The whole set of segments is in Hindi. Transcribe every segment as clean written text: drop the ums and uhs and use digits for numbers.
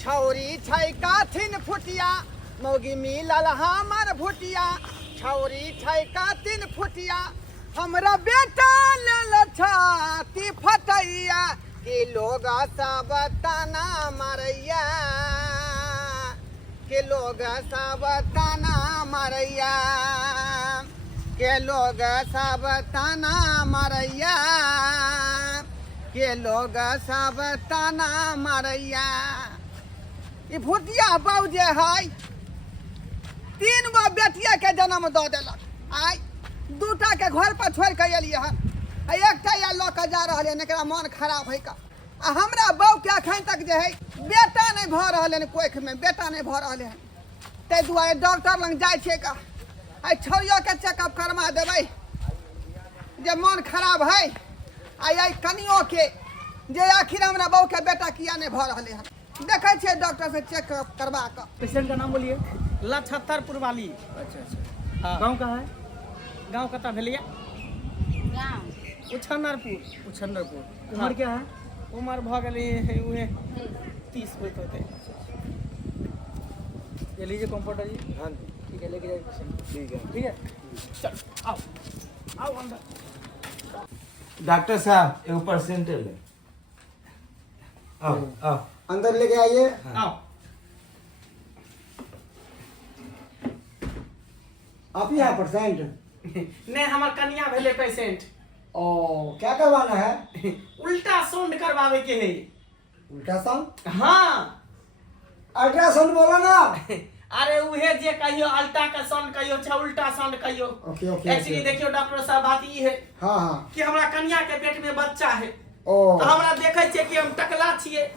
छौरी छै काथिन फुटिया मौगी मिलल हमर भुटिया छौरी छै काथिन फुटिया हमरा बेटा लेल छाती फटैया कि लोग सब ताना मारैया के लोग सब ताना मारैया के लोग सब ताना मारैया के लोग सब ताना मारैया। ई भुटिया बाबू जे है 3 गो बेटिया के जन्म दऽ देलक आइ 2टा के घर पर छोड़ के एलिए हन एकटा या लऽ के जा रहा है एकरा मन खराब है का आ हमरा बहू के अखन तक जे है बेटा नहीं भऽ रहल है कोख में बेटा नहीं भऽ रहल है ताहि दुआरे डॉक्टर लग जाइ छियै का आई छौरियो के चेकअप करवा देबै जे मन खराब है आई कनियो के जे आखिर हमरा बहू के बेटा किया नहीं भऽ रहल है देखे छे डॉक्टर से चेकअप करवा कर। पेशेंट का नाम बोलिए। लछत्तरपुर वाली। अच्छा अच्छा हाँ। गाँव कहाँ है? गाँव कता भेलिया? गाँव उछन्नरपुर। उछन्नरपुर। उम्र हाँ। क्या है? उम्र भ गेली उहे 30 होते। ये लीजिए कंफर्टर जी। हाँ ठीक है लेके जाइए पेशेंट। ठीक है चल आओ आओ अंदर। डॉक्टर साहब एक परसेंट ले आओ आओ अंदर लेके आइए। आओ आप ही हैं पेशेंट? ने हमर कन्या भेले पेशेंट। ओ क्या करवाना है? उल्टा साउंड करवावे के है। अल्ट्रासाउंड? हाँ अल्ट्रासाउंड बोला ना। अरे उहे जे कहियो अल्टा का साउंड कहियो छ उल्टा साउंड कहियो। ओके ओके एक्चुअली देखियो डॉक्टर साहब बात ई है हाँ हाँ कि हमरा कन्या के पेट में बच्चा है ओ तो हमरा देखे छे कि हम टकला छिए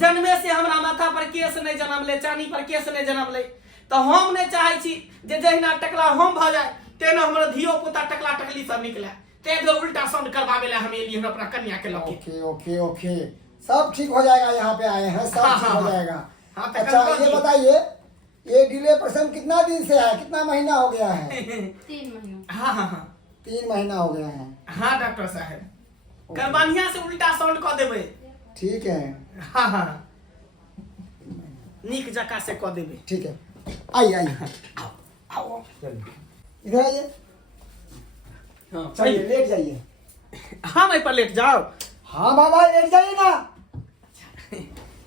जन्मे से हमरा माथा पर केस नहीं जन्म ले चानी पर केस नहीं जन्म ले तो हम नहीं चाहे छी जे जहिना टकला हम भ जाए तेना हमरा धियो पुता टकला टकली सब निकले ते जो उल्टा साउंड करवावे ला हम एलिए अपना कन्या के लके। ओके ओके ओके सब ठीक हो जाएगा यहाँ पे आए हैं सब हाँ, ठीक हाँ, हो जाएगा। हाँ, तो अच्छा कंफर्म ये जी। बताइए ये डिले पर्सन कितना दिन से है कितना महीना हो गया है? 3 महीना। हाँ हाँ हाँ 3 महीना हो गया है। हाँ डॉक्टर साहब कर बढ़िया से उल्टा साउंड क देबे। ठीक है हाँ हाँ नीक जका से क देबे। ठीक है आइए आइए आओ इधर आइए हाँ चलिए लेट जाइए। हाँ मैं पर लेट जाओ। हाँ बाबा लेट जाइए ना।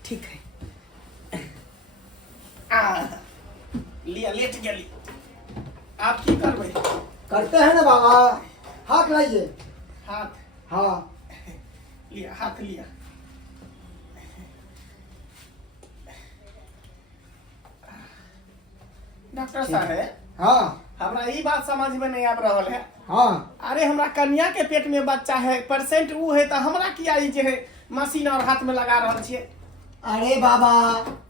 ठीक है लिया लेट गली आप की करबे? करते हैं ना बाबा हाथ लाइए। हाथ हाँ लिया हाथ लिया डॉक्टर साहब हाँ हमरा ई बात समझ में नहीं आ रहल है। हाँ अरे हमरा कन्या के पेट में बच्चा है परसेंट वो है तो हमरा किया ई जे है मशीन और हाथ में लगा रहल छिए? अरे बाबा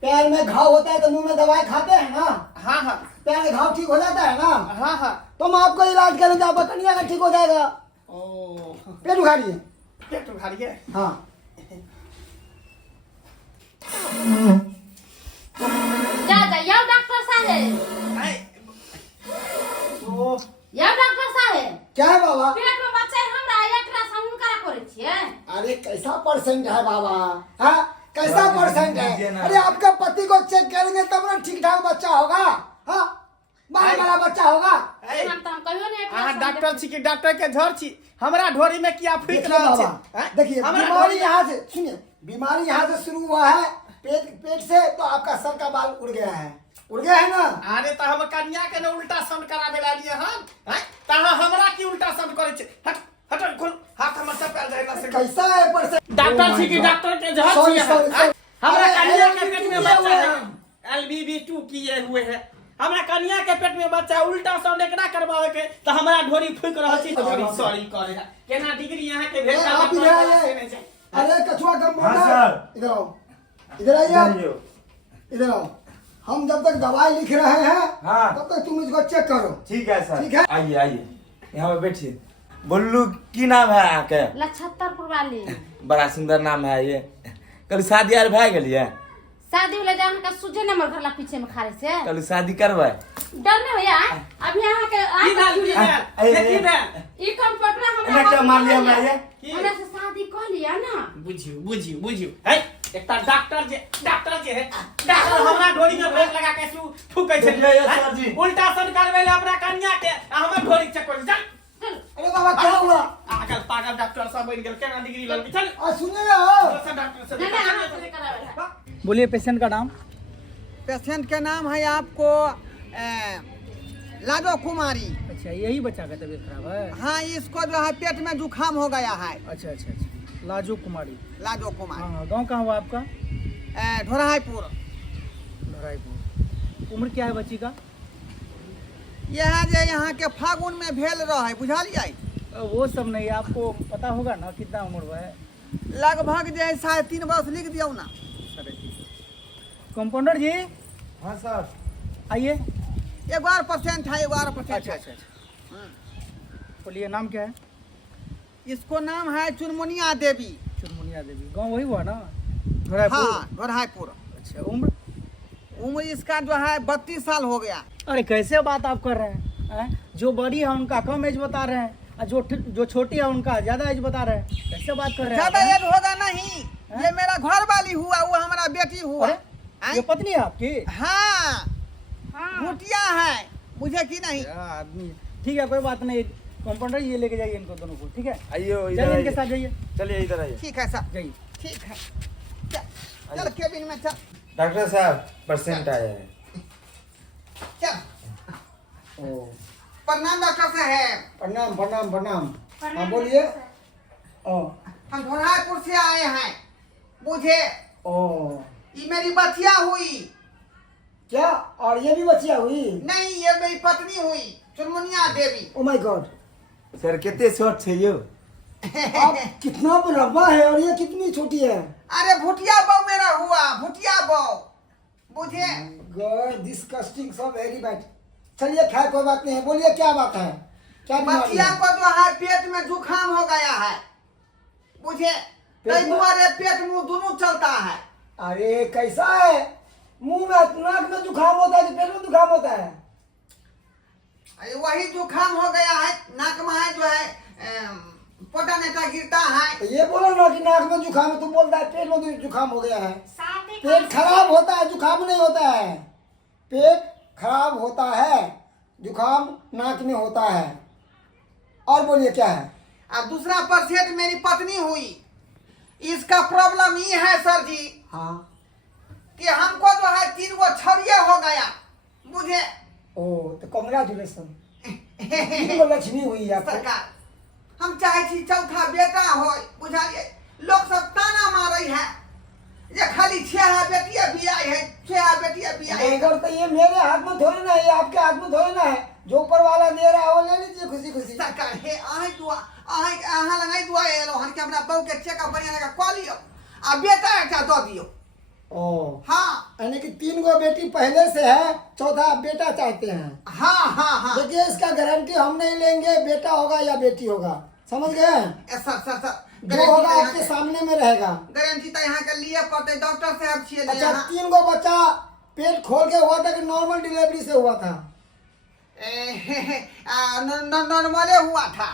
पैर में घाव होता है तो मुंह में दवाई खाते हैं ना हाँ हाँ पैर में घाव ठीक हो जाता है ना हाँ हाँ तो हम आपको इलाज करेंगे आपका कन्या का ठीक हो जाएगा। ओ पेट उखाड़िए। पेट उखाड़िए। हाँ जा जाओ डॉक्टर साहब। ओ या डॉक्टर साहब क्या है बाबा? पेट में बच्चा है हमरा अल्ट्रासाउंड करा करे छिए। अरे कैसा परसेंट है बाबा? हाँ कैसा परसेंट लीजिए है? ना। अरे आपका पति को चेक करेंगे तब ना ठीक ठाक बच्चा होगा। हाँ बाल वाला बच्चा होगा। हम तो हम कहियो नहीं हाँ डॉक्टर छी कि डॉक्टर के झर छी हमरा ढोरी में किया फूक देखिए रहल छी? बाबा देखिए हमरा बीमारी ढोरी- यहाँ से सुनिए बीमारी यहाँ से शुरू हुआ है पेट से तो आपका सर का बाल उड़ गया है ना। अरे तो हम कन्या के न उल्टा साउंड करावे ला लिए हम तहाँ हमरा की उल्टा साउंड करे छे? हट हट खोल हाथ हमर सब पैर जाए ना से कैसा है परसेंट? डॉक्टर छी कि डॉक्टर के झर Sorry, छी sorry, sorry. हमरा अरे, कन्या के LBB पेट में किए बच्चा हुए है हैं। LBB 2 किए हुए है हमरा कन्या के पेट में बच्चा है उल्टा साउंड एकरा करवावे के तो हमरा ढोरी फूक रहल छी। सॉरी सॉरी करे है केना डिग्री यहाँ के भेज आप इधर आइए। अरे कछुआ हाँ, कंपाउंडर सर। इधर आओ इधर आइए इधर आओ। हम जब तक दवाई लिख रहे हैं हाँ। तब तक तुम इसको चेक करो। ठीक है सर ठीक है। आइए आइए यहाँ पे बैठिए। बोलू की नाम है आपके? लछत्तरपुर वाली। बड़ा सुंदर नाम है ये। कल शादी आर भए गेलिए? शादी वाला जान का सुजे नंबर घर ला पीछे में खारे से कल शादी करबै? डरने भैया अब यहाँ के की भेल की भेल की भेल ई कंप्यूटर एना क्या मान लिया हमरा ये? हमरा से शादी कर लिया ना। बुझियो बुझियो बुझियो है एकटा डॉक्टर जे है डॉक्टर हमरा ढोरी में ब्रेक लगा के फूकै छै सर जी। उल्टा सन करबै ले अपना कन्या के आ हमर ढोरी चक्कर चल अरे बाबा क्या हुआ? पागल डॉक्टर सब बन गेल केना डिग्री लल चल सुनिए ना, दोसर डॉक्टर से नहीं नहीं हम तुझे करावे बोलिए पेशेंट का नाम। पेशेंट का नाम है आपको लाडो कुमारी। अच्छा, यही बच्चा का तबीयत खराब है। हाँ, इसको जो है पेट में जुकाम हो गया है। अच्छा अच्छा अच्छा, लाजो कुमारी। लाडो कुमारी। हाँ, गांव कहाँ हुआ आपका? ढोराईपुर। धराईपुर। उम्र क्या है बच्ची का? यह जे यहाँ के फागुन में भेल रहे बुझलिए। वो सब नहीं, आपको पता होगा ना कितना उम्र है? लगभग जो है 3.5 वर्ष लिख दियो ना। कंपाउंडर जी हाँ सर। आइए। 11% है, 11%। अच्छा अच्छा अच्छा, बोलिए नाम क्या है? इसको नाम है चुनमुनिया देवी। चुनमुनिया देवी। गांव वही हुआ ना? हाँ, ढोराईपुर। अच्छा, उम्र? उम्र इसका जो है 32 साल हो गया। अरे कैसे बात आप कर रहे हैं? जो बड़ी है उनका कम एज बता रहे हैं, और जो छोटी है उनका ज्यादा एज बता रहे हैं। कैसे बात कर रहे हैं? ज्यादा एज होगा नहीं, ये मेरा घर वाली हुआ, वो हमारा बेटी हुआ। ये पत्नी है आपकी? हाँ, भूटिया है, मुझे की नहीं। आदमी ठीक है, कोई बात नहीं। कंपाउंडर ये लेके जाइए इनको दोनों को, ठीक है? आइए जाइए इनके साथ जाइए। चलिए इधर आइए। ठीक है सर, जाइए। ठीक है। चल केबिन में चल। डॉक्टर साहब पेशेंट आया है। चल। ओ, प्रणाम डॉक्टर साहब। प्रणाम प्रणाम प्रणाम। हाँ बोलिए। ओ हम ढोराईपुर से आए हैं। मुझे ओ, ये मेरी बच्चिया हुई। क्या? और ये भी बच्चिया हुई? नहीं, ये मेरी पत्नी हुई, Chunmuniya Devi. Oh my God. Sir कितने शॉर्ट है ये? आप कितना लंबा है और ये कितनी छोटी है? अरे भुटिया बहू मेरा हुआ, भुटिया बहू। मुझे God disgusting, so very bad. चलिए खैर कोई बात नहीं है, बोलिए क्या बात है? क्या बीमारी बच्चिया है? को जो है पेट में जुकाम हो गया है। मुझे कई बार पेट मुंह दोनों चलता है। अरे कैसा है? मुंह में नाक में जुकाम होता है कि पेट में जुकाम होता है? अरे वही जुकाम हो गया है, नाक में है जो है पोटा नेटा गिरता है। तो ये बोलो ना कि नाक में जुकाम है, तू बोलता है पेट में जुकाम हो गया है। पेट खराब होता है, जुकाम नहीं होता है। पेट खराब होता है, जुकाम नाक में होता है। और बोलिए क्या है? अब दूसरा पेशेंट मेरी पत्नी हुई। इसका प्रॉब्लम ये है सर जी हाँ। कि हमको जो है 3 गो छड़िया हो गया। मुझे ओ तो कांग्रेचुलेशन, 3 गो लक्ष्मी हुई आपको। सरकार, हम चाहे छी चौथा बेटा हो, बुझाइए। लोग सब ताना मारे है ये खाली 6 बेटिया भी आई है, 6 बेटिया भी आई है। अगर तो ये मेरे हाथ में थोड़ी ना है, ये आपके हाथ में थोड़ी ना है। जो ऊपर वाला दे रहा है वो ले लीजिए खुशी खुशी। सरकार हे आहे दुआ आहे लगाई दुआ एलो हन के हमरा बहू के चेकअप बढ़िया लगा कॉल लियो आ बेटा एकटा दो दियो। ओ हाँ यानी कि 3 गो बेटी पहले से है, चौथा आप बेटा चाहते हैं। हाँ हाँ हाँ। देखिए इसका गारंटी हम नहीं लेंगे बेटा होगा या बेटी होगा, समझ गए? सर जो होगा आपके सामने में रहेगा। गारंटी तो यहाँ के लिए पड़ते, डॉक्टर साहब छिए ले। अच्छा, 3 गो बच्चा पेट खोल के हुआ था कि नॉर्मल डिलीवरी से हुआ था? नॉर्मले हुआ था।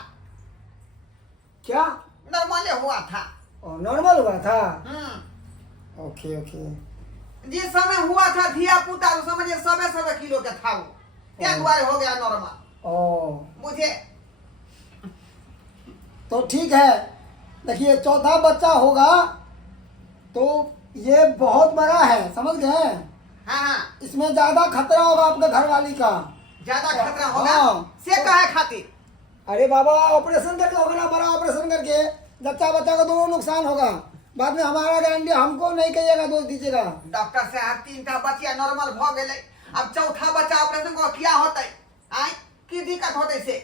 क्या? नॉर्मले हुआ था। नॉर्मल हुआ था? Okay okay. जिस समय हुआ था धिया पुता तो समझिए 100 किलो का था वो, क्या द्वारे हो गया नॉर्मल। ओ मुझे तो ठीक है। देखिए चौथा बच्चा होगा तो ये बहुत बड़ा है, समझ गए? हाँ हाँ इसमें ज्यादा खतरा होगा आपके घरवाली का। ज्यादा खतरा होगा। हाँ। से कहे खातिर? अरे बाबा ऑपरेशन करके होगा ना, बड़ा ऑपरेशन करके बच्चा बच्चा का दोनों नुकसान होगा। बाद में हमारा गारंटी, हमको नहीं कहिएगा, दोष दीजिएगा। डॉक्टर साहब 3टा बच्चा नॉर्मल भ गेले, अब चौथा बच्चा ऑपरेशन को क्या होते आय की दिक्कत होते से?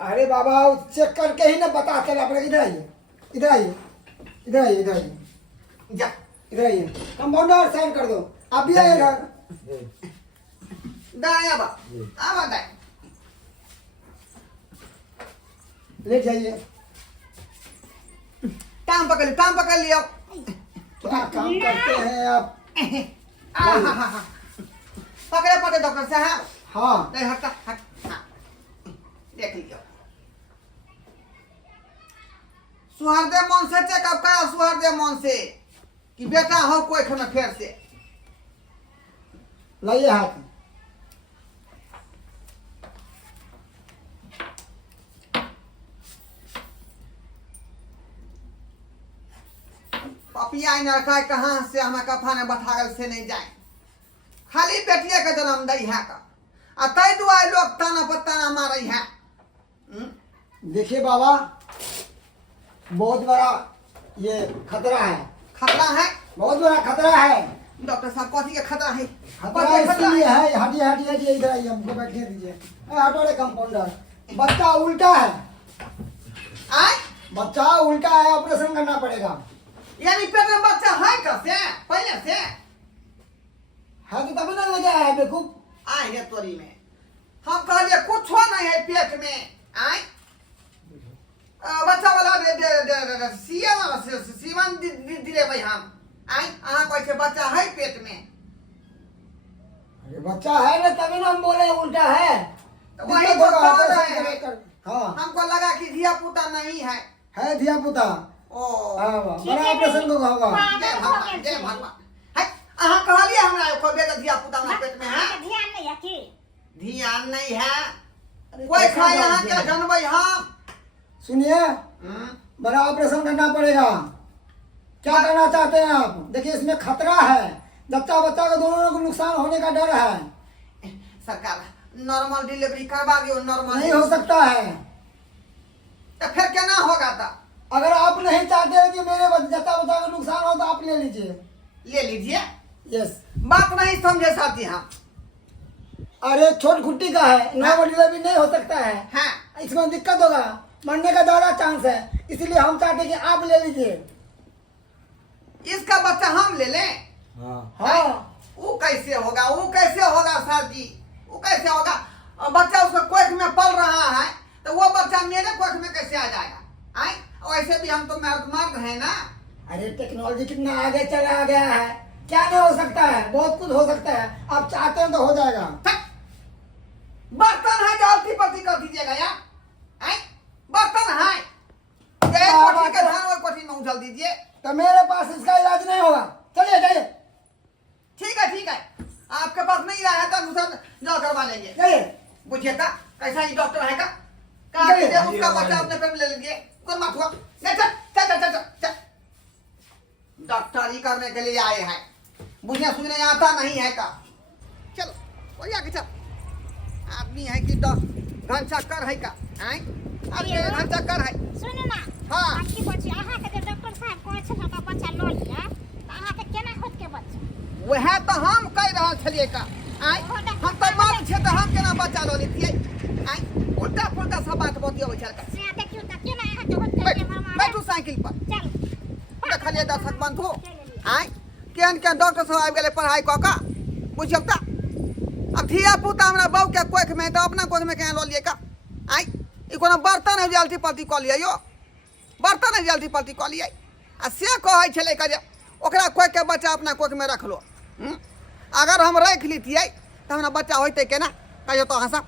अरे बाबा चेक करके ही ना पता चला। अपने इधर आइए, इधर आइए, इधर आइए, इधर आइए, जा इधर आइए। कंपाउंडर साइन कर दो। आप भी आइएगा। दाया बा आवा दाय ले जाइए। टांग पकड़ लियो। क्या काम करते हैं आप? पकड़े डॉक्टर साहब। हाँ नहीं हट हाँ देख लियो। सुहरदे मन से चेकअप करा, सुहरदे मन से। कि बेटा हो कोख में फेर से। लाइए हाथ। पपिया ने रखा है कहाँ से हमें कफाने बठागल से नहीं जाए। खाली बेटिया का जन्म दई है का आ तय दुआरे लोग ताना पत्ताना मारई है। देखिए बाबा, बहुत बड़ा ये खतरा है। खतरा है? बहुत बड़ा खतरा है। डॉक्टर साहब कथी के खतरा है? खतरा इसलिए है, हटिए हटिए हटिए, इधर आइए, हमको बैठने दीजिए। हटो रे कंपाउंडर, बच्चा उल्टा है। आय बच्चा उल्टा है, ऑपरेशन करना पड़ेगा। यानी पेट में बच्चा है कैसे पहले से? है तो तभी ना लगे है बेवकूफ। आए है तोरी में हम कहलिए कुछ नहीं है पेट में। आय बच्चा वाला सीवन दिले भाई हम। आय अहाँ कहै छै बच्चा है पेट में। अरे बच्चा है ना, तभी ना हम बोले उल्टा है। तो वही दिक्कत तो होगा, कह ऑपरेशन रहे हैं। करें। हाँ हमको लगा कि धिया पुता नहीं है। है धिया पुता। ओ हाँ बड़ा ऑपरेशन को होगा। जय भगवान जय भगवान। है अहाँ कहलिए हमरा एको बेटा धिया पुता हमरा पेट में है। ध्यान नहीं है कि ध्यान नहीं है। अरे कोई कैसा खाए बात यहाँ है? क्या जानबै हम। सुनिए, बड़ा ऑपरेशन करना पड़ेगा। क्या करना चाहते हैं आप? देखिए इसमें खतरा है, बच्चा बच्चा का दोनों को नुकसान होने का डर है। सरकार नॉर्मल डिलीवरी करवा दियो। नॉर्मल नहीं हो सकता है। तो फिर क्या होगा? तो अगर आप नहीं चाहते हैं कि मेरे बच्चा बच्चा का नुकसान हो तो आप ले लीजिए। ले लीजिए। यस। बात नहीं समझे साथी हम। अरे छोट खुट्टी का है, नॉर्मल डिलीवरी नहीं हो सकता है। हाँ इसमें दिक्कत होगा, मरने का ज्यादा चांस है, इसलिए हम चाहते हैं कि आप ले लीजिए। इसका बच्चा हम ले लें? हाँ वो कैसे होगा? वो कैसे होगा सर जी? वो कैसे होगा? बच्चा उसका कोख में पल रहा है तो वो बच्चा मेरे कोख में कैसे आ जाएगा? आए वैसे भी हम तो मर्द हैं ना। अरे टेक्नोलॉजी कितना आगे चला गया है, क्या नहीं हो सकता है? बहुत कुछ हो सकता है, आप चाहते हैं तो हो जाएगा। बर्तन है जो अल्टी पल्टी कर दीजिएगा यार। आए बर्तन है एक कोठी के धान और कोठी में उछल दीजिए। तो मेरे पास इसका इलाज नहीं होगा, चलिए चलिए ठीक है आपके पास नहीं रहा है तो दूसरा जाओ करवा लेंगे। चलिए। बुझिएगा कैसा ही डॉक्टर है का चलिए। कहा उसका बच्चा अपने पेट में ले लीजिए। कोई मत हुआ चल चल चल चल चल चल। डॉक्टरी करने के लिए आए हैं, बुझने सुनने आता नहीं है का। चलो वही आगे चल। आदमी है कि घन चक्कर है का? आए आदमी घन चक्कर है। सुनो ना। हाँ। आपकी बच्ची अहाँ के जब डॉक्टर साहब कहै छै ना बच्चा लो लिया तो अहाँ के केना होत के बच्चा? वह तो हम कह रहा छलिए का। आए हम तो मर्द छे तो हम केना बच्चा लो लेतिए? आए उल्टा पुल्टा सब बात बतियो छल का। से देखियो त केना अहाँ के होत के मामा। बैठू साइकिल पर। चल देखलिए दर्शक बंधु। आए केहन डॉक्टर सब आबि गेलै पढ़ाई कऽ का। बुझियौ त अब धिया पुता हमरा बहू के कोख में तो अपना कोख में केना लो लिए का? आए ई कोनो बर्तन है जल्दी पल्टी कऽ लिया यो। बर्तन है जल्दी पल्टी कऽ लिया आ से कहै छलै का जे ओकरा कोख के बच्चा अपना कोख में रख लो। अगर हम रख लीतियै तो हमरा बच्चा होइतै केना? कहियो तो अहाँ सब।